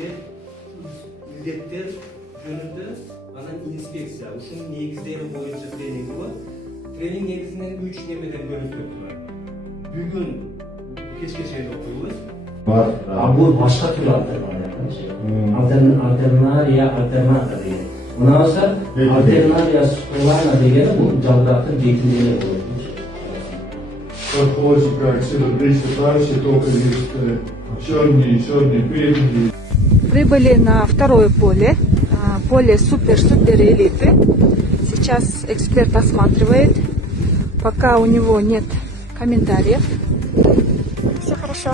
же илдеттер жөнүндө анан инспекция ушунун негиздери боюнча тренинг болот. Тренинг негизинен 3 немеден бөлүнүп турат. Бүгүн кечке чейин окуйбуз. Бул башка түрү альтернатор деген. Мынабаса альтернария сухована дегени бул жалгактын бетинде эле болот. Как всегда, только есть черные передние. Прибыли на второе поле, поле супер-супер элиты. Сейчас эксперт осматривает, пока у него нет комментариев. Все хорошо.